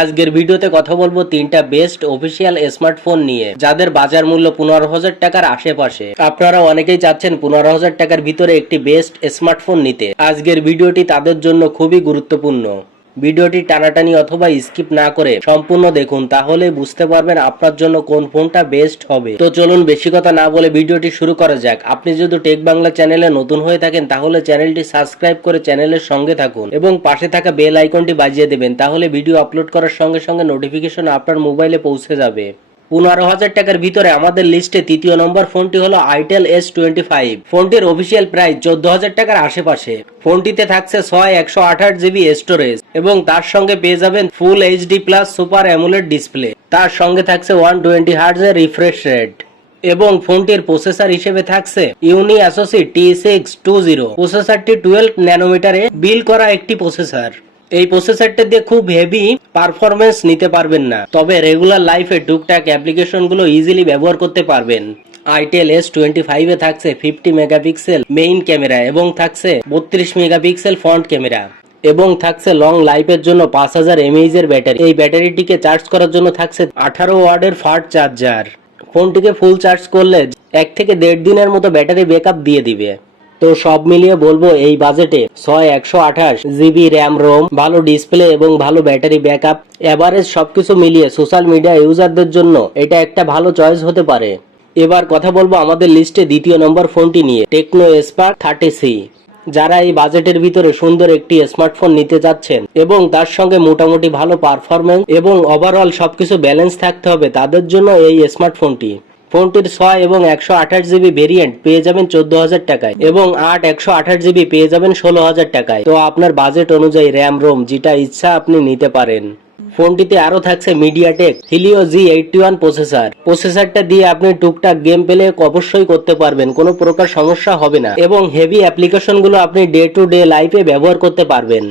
আজকের ভিডিওতে কথা বলবো তিনটা বেস্ট অফিসিয়াল স্মার্টফোন নিয়ে, যাদের বাজার মূল্য 15,000 টাকার আশেপাশে। আপনারা অনেকেই চাচ্ছেন 15,000 টাকার ভিতরে একটি বেস্ট স্মার্টফোন নিতে। আজকের ভিডিওটি তাদের জন্য খুবই গুরুত্বপূর্ণ। ভিডিওটি টানাটানি অথবা স্কিপ না করে সম্পূর্ণ দেখুন, তাহলে বুঝতে পারবেন আপনার জন্য কোন ফোনটা বেস্ট হবে। তো চলুন বেশি কথা না বলে ভিডিওটি শুরু করা যাক। আপনি যদি টেক বাংলা চ্যানেলে নতুন হয়ে থাকেন তাহলে চ্যানেলটি সাবস্ক্রাইব করে চ্যানেলের সঙ্গে থাকুন এবং পাশে থাকা বেল আইকনটি বাজিয়ে দেবেন, তাহলে ভিডিও আপলোড করার সঙ্গে সঙ্গে নোটিফিকেশন আপনার মোবাইলে পৌঁছে যাবে। 15,000 টাকার ভিতরে আমাদের লিস্টে তৃতীয় নম্বর ফোনটি হলো আইটেল S25। ফোনটির অফিসিয়াল প্রাইস 14,000 টাকার আশেপাশে। ফোনটিতে থাকছে 128 জিবি স্টোরেজ এবং তার সঙ্গে পেয়ে যাবেন ফুল HD plus super AMOLED display. তার সঙ্গে থাকছে 120 হার্টজ এর রিফ্রেশ রেট এবং ফোনটির প্রসেসর হিসেবে থাকছে ইউনি অ্যাসোসি T620। প্রসেসরটি 12 ন্যানোমিটারে বিল্ড করা একটি প্রসেসর। এই প্রসেসরটা দিয়ে খুব হেভি পারফরমেন্স নিতে পারবেন না, তবে রেগুলার লাইফে টুকটাক অ্যাপ্লিকেশনগুলো ইজিলি ব্যবহার করতে পারবেন। আইটেল S25 এ থাকছে 50 মেগাপিক্সেল মেইন ক্যামেরা এবং থাকছে 32 মেগাপিক্সেল ফ্রন্ট ক্যামেরা এবং থাকছে লং লাইফের জন্য 5000 mAh এর ব্যাটারি। এই ব্যাটারিটিকে চার্জ করার জন্য থাকছে 18 ওয়াটের ফাস্ট চার্জার। ফোনটিকে ফুল চার্জ করলে 1 থেকে 1.5 দিনের মতো ব্যাটারি ব্যাকআপ দিয়ে দিবে। তো সব মিলিয়ে বলবো এই বাজেটে 128 জিবি র্যাম রোম, ভালো ডিসপ্লে এবং ভালো ব্যাটারি ব্যাকআপ, এভারেজ সবকিছু মিলিয়ে সোশ্যাল মিডিয়া ইউজারদের জন্য এটা একটা ভালো চয়েস হতে পারে। এবার কথা বলবো আমাদের লিস্টে দ্বিতীয় নম্বর ফোনটি নিয়ে, টেকনো স্পার্ক 30C। যারা এই বাজেটের ভিতরে সুন্দর একটি স্মার্টফোন নিতে যাচ্ছেন এবং তার সঙ্গে মোটামুটি ভালো পারফরমেন্স এবং ওভারঅল সবকিছু ব্যালেন্স থাকতে হবে, তাদের জন্য এই স্মার্টফোনটি। ফোনটির 6 এবং 128 জিবি ভেরিয়েন্ট পেয়ে যাবেন 14,000 টাকায় এবং 8 128 জিবি পেয়ে যাবেন 16,000 টাকায়। তো আপনার বাজেট অনুযায়ী র্যাম রোম যেটা ইচ্ছা আপনি নিতে পারেন। ফোনটিতে আরো থাকছে মিডিয়াটেক হিলিও G81 প্রসেসরটা দিয়ে আপনি টুকটাক গেম প্লে অবশ্যই করতে পারবেন, কোনো প্রকার সমস্যা হবে না এবং হেভি অ্যাপ্লিকেশনগুলো আপনি ডে টু ডে লাইফে ব্যবহার করতে পারবেন।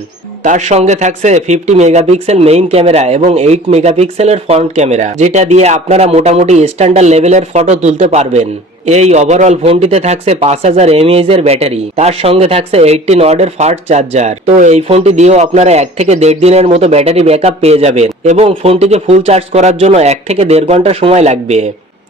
তার সঙ্গে থাকছে 50 মেগাপিক্সেল মেইন ক্যামেরা এবং 8 মেগাপিক্সেলের ফ্রন্ট ক্যামেরা, যেটা দিয়ে আপনারা মোটামুটি স্ট্যান্ডার্ড লেভেলের ফটো তুলতে পারবেন। এই ওভারঅল ফোনটিতে থাকছে 5000 mAh এর ব্যাটারি, তার সঙ্গে থাকছে 18 ওয়াটের ফাস্ট চার্জার। তো এই ফোনটি দিয়েও আপনারা 1 থেকে 1.5 দিনের মতো ব্যাটারি ব্যাকআপ পেয়ে যাবেন এবং ফোনটিকে ফুল চার্জ করার জন্য 1 থেকে 1.5 ঘন্টা সময় লাগবে।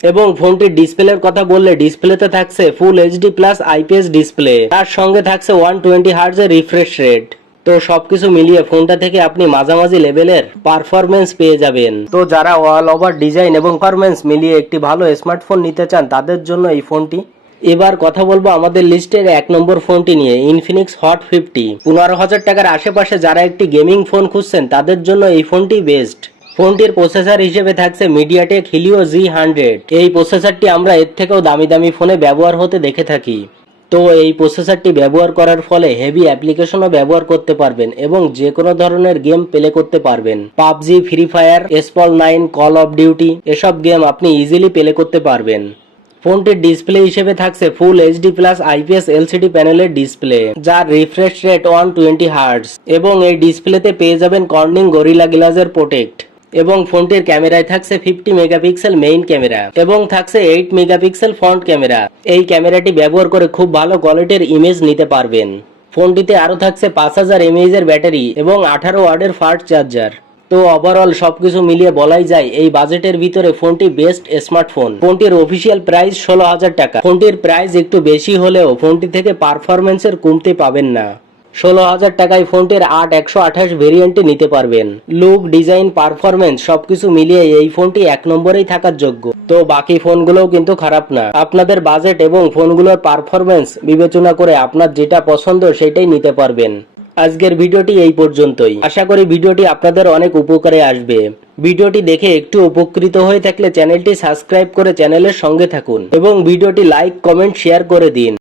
এবং ফোনটির ডিসপ্লের কথা বললে ডিসপ্লেতে থাকছে full HD plus IPS display, তার সঙ্গে থাকছে 120 হার্টজ এর রিফ্রেশ রেট। তো সবকিছু মিলিয়ে ফোনটা থেকে আপনি মাঝামাঝি লেভেলের পারফরমেন্স পেয়ে যাবেন। তো যারা অল ওভার ডিজাইন এবং পারফরমেন্স মিলিয়ে একটি ভালো স্মার্টফোন নিতে চান তাদের জন্য এই ফোনটি। এবার কথা বলবো আমাদের লিস্টের 1 নম্বর ফোনটি নিয়ে, ইনফিনিক্স হট 50। 15,000 টাকার আশেপাশে যারা একটি গেমিং ফোন খুঁজছেন তাদের জন্য এই ফোনটি বেস্ট। ফোনটির প্রসেসর হিসেবে থাকছে মিডিয়াটেক হিলিও G100। এই প্রসেসরটি আমরা এর থেকেও দামি দামি ফোনে ব্যবহার হতে দেখে থাকি। তো এই প্রসেসরটি ব্যবহার করার ফলে হেভি অ্যাপ্লিকেশনও ব্যবহার করতে পারবেন এবং যে কোনো ধরনের গেম প্লে করতে পারবেন। PUBG, free fire, Asphalt 9, call of duty এসব গেম আপনি ইজিলি প্লে করতে পারবেন। ফোনটির ডিসপ্লে হিসেবে থাকছে full HD plus IPS LCD প্যানেলের ডিসপ্লে, যার রিফ্রেশ রেট 120 হার্টজ এবং এই ডিসপ্লেতে পেয়ে যাবেন কর্নিং গরিলা গ্লাসের প্রোটেক্ট এবং ফোনটির ক্যামেরায় থাকছে 50 মেগাপিক্সেল মেইন ক্যামেরা এবং থাকছে 8 মেগাপিক্সেল ফ্রন্ট ক্যামেরা। এই ক্যামেরাটি ব্যবহার করে খুব ভালো কোয়ালিটির ইমেজ নিতে পারবেন। ফোনটিতে আরো থাকছে 5000 mAh এর ব্যাটারি এবং 18 ওয়াটের ফাস্ট চার্জার। তো ওভারঅল সবকিছু মিলিয়ে বলাই যায় এই বাজেটের ভিতরে ফোনটি বেস্ট স্মার্টফোন। ফোনটির অফিসিয়াল প্রাইস 16,000 টাকা। ফোনটির প্রাইস একটু বেশি হলেও ফোনটি থেকে পারফরমেন্সের কমতি পাবেন না। 16,000 টাকায় ফোনটির 8 128 ভেরিয়েন্টে নিতে পারবেন। লুক, ডিজাইন, পারফরমেন্স সবকিছু মিলিয়ে এই ফোনটি 1 নম্বরেই থাকার যোগ্য। তো বাকি ফোনগুলোও কিন্তু খারাপ না। আপনাদের বাজেট এবং ফোনগুলোর পারফরমেন্স বিবেচনা করে আপনার যেটা পছন্দ সেটাই নিতে পারবেন। আজকের ভিডিওটি এই পর্যন্তই। আশা করি ভিডিওটি আপনাদের অনেক উপকারে আসবে। ভিডিওটি দেখে একটু উপকৃত হয়ে থাকলে চ্যানেলটি সাবস্ক্রাইব করে চ্যানেলের সঙ্গে থাকুন এবং ভিডিওটি লাইক, কমেন্ট, শেয়ার করে দিন।